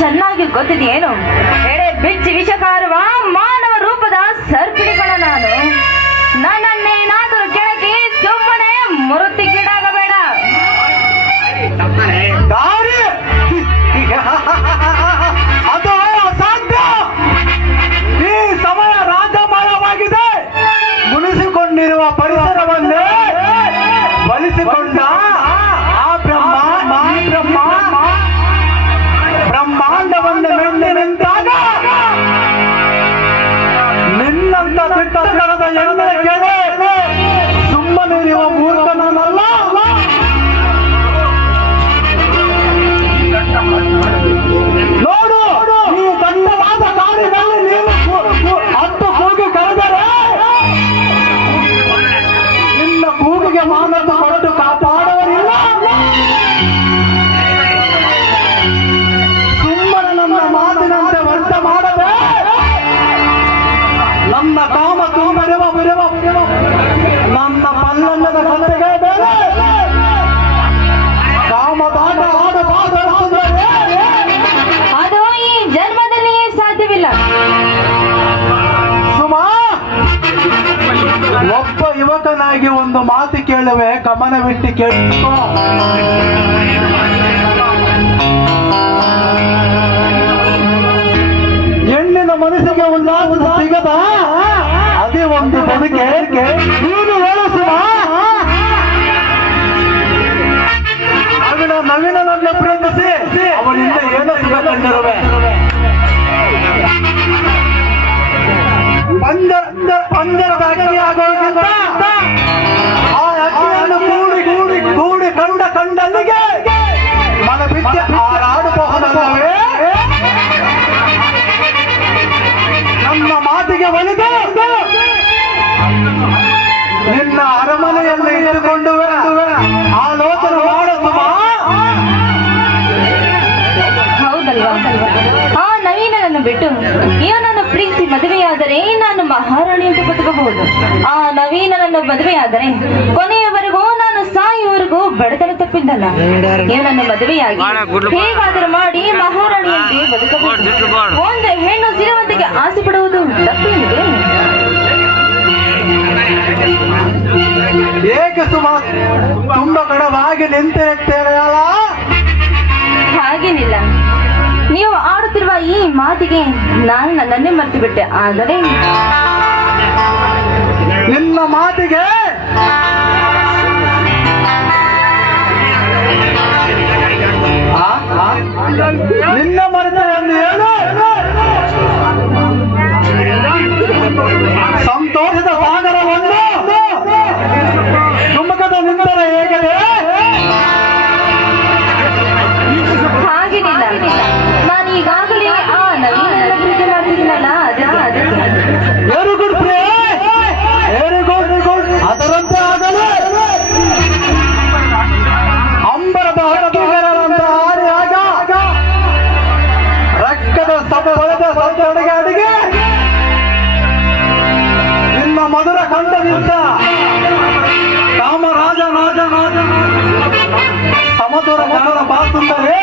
ಚೆನ್ನಾಗಿ ಗೊತ್ತಿದೆಯೇನು? ಎಡೆ ಬಿಚ್ಚಿ ವಿಷಕಾರುವ ಮಾನವ ರೂಪದ ಸರ್ಪಿಡಿಗಳ ನಾನು. ನನ್ನನ್ನೇನಾದರೂ ಕೆಳಗೆ ಸುಮ್ಮನೆ ಮುರುತಿಗೀಡಾಗಬೇಡ. ಅದು ಅಸಾಧ್ಯ. ಈ ಸಮಯ ರಾಜಮಯವಾಗಿದೆ. ಮುನಿಸಿಕೊಂಡಿರುವ ಪರಿಸರವನ್ನೇ ಬಳಸಿಕೊಂಡ ಆ ಬ್ರಹ್ಮಾಂಡವನ್ನು ಮೆಟ್ಟಿ ನಿಂತಾಗ ನಿನ್ನಂತ ಬಿಟ್ಟತನದ ಎಣ್ಣೆ ಕೇಳಿ ಸುಮ್ಮನಿರುವ ಮೂರ್ಖನಲ್ಲ. ನೋಡು, ಈ ದಟ್ಟವಾದ ಕಾಡಿನಲ್ಲಿ ನೀನು ಹತ್ತು ಕೂಗಿ ಕರೆದರೆ ನಿನ್ನ ಕೂಗಿಗೆ ಮಾನವ ಕೊಟ್ಟು ಕಾಪಾಡುವರಿಲ್ಲ. ಸುಮ್ಮನೆ ನನ್ನ ಮಾತಿನಂತೆ ವರ್ತ ಮಾಡದೆ ನನ್ನ ಕಾಮ ತುಂಬಿರುವ ನನ್ನ ಪಲ್ಲಣ್ಣದ ಕಲೆಗೆ ಬೇರೆ ಕಾಮದಾಟ ಆಡಬಾರದು. ಅದು ಈ ಜನ್ಮದಲ್ಲಿಯೇ ಸಾಧ್ಯವಿಲ್ಲ. ಸುಮಾ, ಒಬ್ಬ ಯುವಕನಾಗಿ ಒಂದು ಮಾತು ಕೇಳುವೆ, ಗಮನವಿಟ್ಟು ಕೇಳಿಕೋ. ಹೆಣ್ಣಿನ ಮನಸ್ಸಿಗೆ ಉಲ್ಲಾಸ ಸಿಗದ ಅದೇ ಒಂದು ಬದುಕೆ. ನೀನು ಹೇಳು ಸುಮಾ, ನವೀನನನ್ನು ಪ್ರೀತಿಸಿ ಅವನಿಂದ ಏನು ಸುಖ ಕಂಡಿರುವೆ? ಪಂಜರದ ಅಕ್ಕಿ ಆಗೋಗಿಂತ ಆ ಅಕ್ಕಿಯನ್ನು ಕೂಡಿ ಕಂಡಲ್ಲಿಗೆ ಮನ ಬಿಟ್ಟು ಹಾರಾಡಬಹುದಲ್ಲವೇ? ನನ್ನ ಮಾತಿಗೆ ಒಲಿದು ನಿನ್ನ ಅರಮನೆಯಲ್ಲಿ ಇಟ್ಟುಕೊಂಡು ಆಲೋಚನೆ ಮಾಡುವ. ಹೌದಲ್ವಾ? ಆ ನವೀನನನ್ನು ಬಿಟ್ಟು ಇವನನ್ನು ಪ್ರೀತಿ ಮದುವೆಯಾದರೆ ನಾನು ಮಹಾರಾಣಿ ಅಂತ ಬದುಕಬಹುದು. ಆ ನವೀನನನ್ನು ಮದುವೆಯಾದರೆ ಕೊನೆಯವರೆಗೂ ನಾನು ಸಾಯುವವರೆಗೂ ಬಡತನ ತಪ್ಪಿದ್ದಲ್ಲ. ಇವನನ್ನು ಮದುವೆಯಾಗಿ ಹೇಗಾದರೂ ಮಾಡಿ ಮಹಾರಾಣಿಯಂತೆ ಬದುಕಬಹುದು. ಒಂದು ಹೆಣ್ಣು ಸಿರುವಂತೆಗೆ ಆಸೆ ಪಡುವುದು ತಪ್ಪೇನಿದೆ? ಏಕೆ ಸುಮಾ ತುಂಬಾ ಕಡವಾಗಿ ನಿಂತಿರ್ತೇನೆ ಅಲ್ಲ? ಹಾಗೇನಿಲ್ಲ. ನೀವು ಆಡುತ್ತಿರುವ ಈ ಮಾತಿಗೆ ನಾನು ನನ್ನನ್ನೇ ಮರೆತು ಬಿಟ್ಟೆ. ಆದರೆ ನಿನ್ನ ಮಾತಿಗೆ ನಿನ್ನ ಮರೆತ ಎಂದು ಹೇಳು. ಸಂತೋಷದ ಸಾಗರವನ್ನು ತುಮಕದ ನಿಂತರೆ ಹೇಗೆ? ಹಾಗೇನಿಲ್ಲ. ನಾನು ಈಗಾಗಲೇ ಆ ನವೀನನ ಪ್ರೀತಿ ಮಾಡ್ತಿದ್ದೀನಲ್ಲ, ವೆರಿ ಗುಡ್ ವೆರಿ ಗುಡ್. ಅದರಂತೆ ಆಗಲು ಅಂಬರದ ಹಕ್ಕಿಗರಂತ ಆಡಿಯಾಗ ರಕ್ತದ ಸಪ್ಪಳದ ಸತ್ತೊಡೆಗೆ ಅಡಿಗೆ ನಿನ್ನ ಮಧುರ ಕಂಡದಿಂದ ಕಾಮರಾಜ ಸಮತುರ ಕನ್ನಡ ಬಾಸುಂದರೆ